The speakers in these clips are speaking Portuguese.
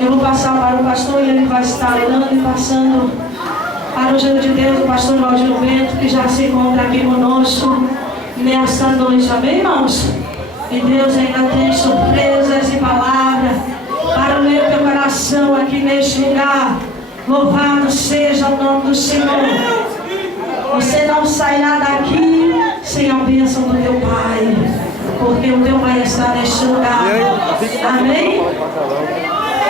Eu vou passar para o pastor e ele vai estar orando e passando para o Gelo de Deus, o pastor Valdir Bento, que já se encontra aqui conosco nesta noite. Amém, irmãos? E Deus ainda tem surpresas e palavras para o meu teu coração aqui neste lugar. Louvado seja o nome do Senhor. Você não sairá daqui sem a bênção do teu Pai, porque o teu Pai está neste lugar. Amém?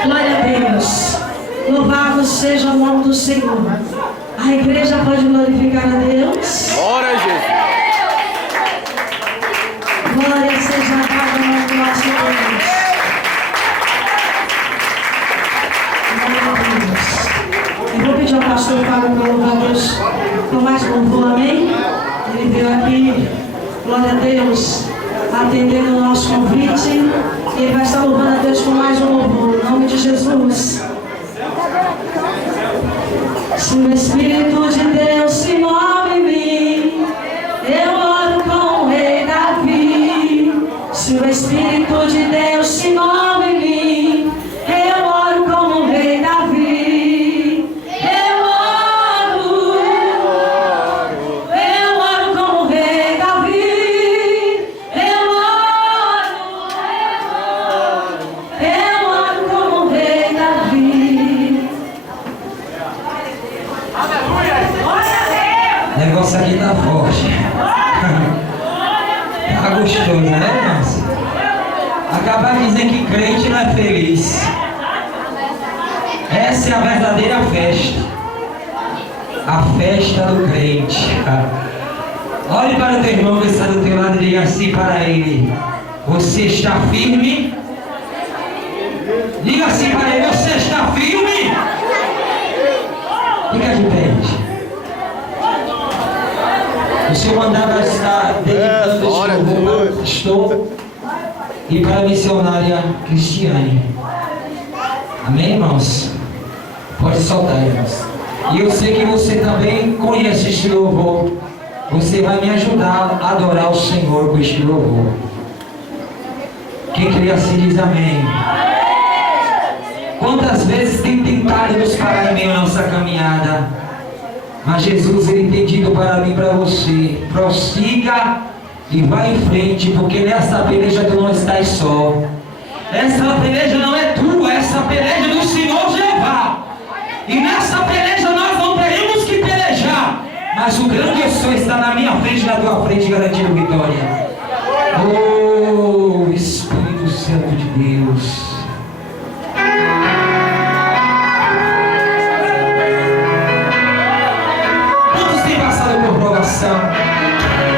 Glória a Deus. Louvado seja o nome do Senhor. A igreja pode glorificar a Deus. Glória a Jesus. Glória seja dada ao nome do nosso Deus. Glória a Deus. Eu vou pedir ao pastor Fábio para louvar a Deus com mais louvor, amém? Ele veio aqui, glória a Deus, atendendo o nosso convite. E ele vai estar louvando a Deus com mais um louvor, em nome de Jesus. Se o Espírito de Deus se move em mim, eu oro com o Rei Davi. Se o Espírito de Deus se move em mim, eu oro com o Rei Davi. Eu oro com o Rei Davi. Eu oro com o Rei Davi. O negócio aqui tá forte. Tá gostoso, né, irmãos? Acabar dizendo que crente não é feliz. Essa é a verdadeira festa. A festa do crente. Olhe para o teu irmão que está do teu lado e diga assim para ele: você está firme? Diga assim para ele: você está firme? Fica de pé. O Senhor mandava estar dedicando esse louvor para o pastor e para a missionária Cristiane. Amém, irmãos? Pode soltar, irmãos. E eu sei que você também conhece este louvor. Você vai me ajudar a adorar o Senhor com este louvor. Quem crê assim diz amém. Quantas vezes tem tentado nos parar em meio à nossa caminhada, mas Jesus, ele tem dito para mim e para você: prossiga e vá em frente, porque nessa peleja tu não estás só. Essa peleja não é tua, essa peleja é do Senhor Jeová. E nessa peleja nós não teremos que pelejar, mas o grande eu sou está na minha frente, na tua frente, garantindo vitória. Oh, Espírito Santo de Deus.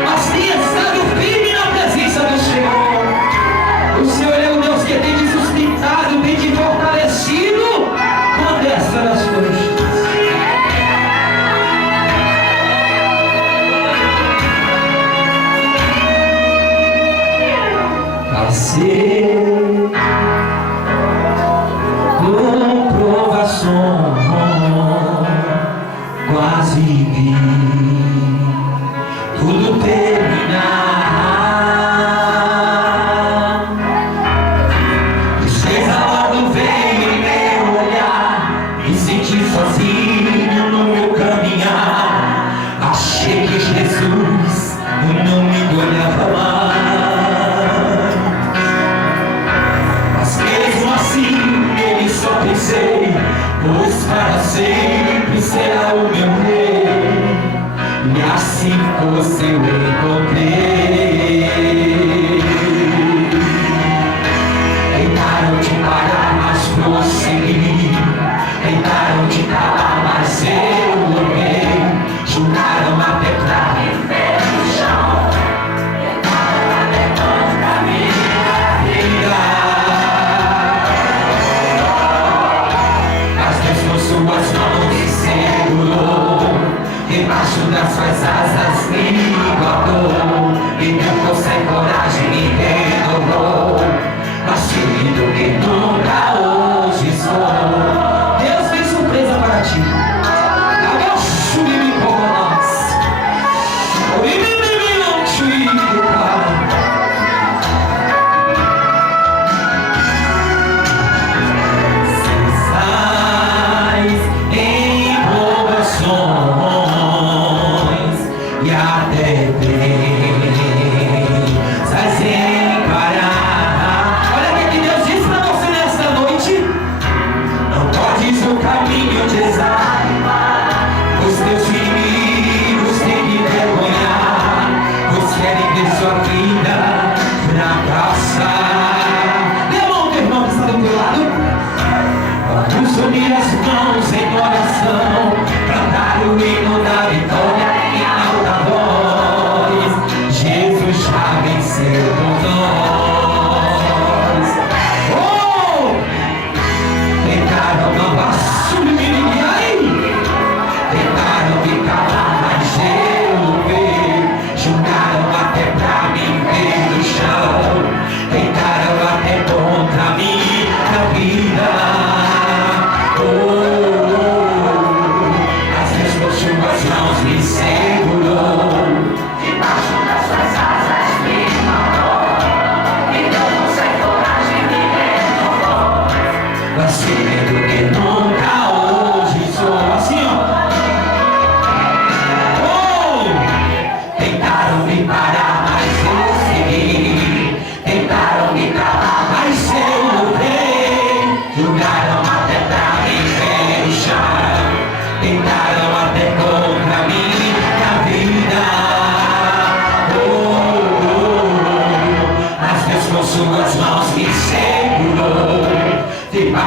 Mas tem estado firme na presença do Senhor. O Senhor é o Deus que tem te sustentado, tem te fortalecido com a destra das coisas. Passei com provação, quase vi tudo terminar. Tristeza logo veio em meu olhar, me senti sozinho no meu caminhar. Achei que Jesus não me olhava mais, mas mesmo assim ele só pensei: pois para sempre será o meu rei. E assim fosse eu encontrei.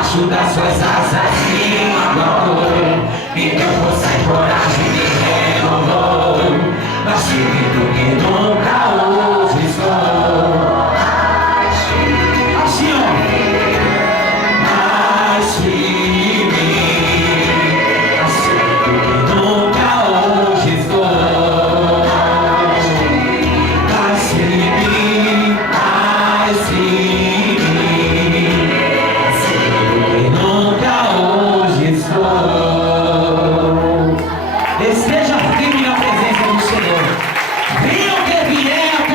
debaixo das suas asas me guardou, e teu força e coragem me renovou, mais firme do que nunca hoje estou. Assim, ó. Mais firme, assim do que nunca hoje estou. Mais firme, mais firme, assim do que nunca hoje estou. Esteja firme na presença.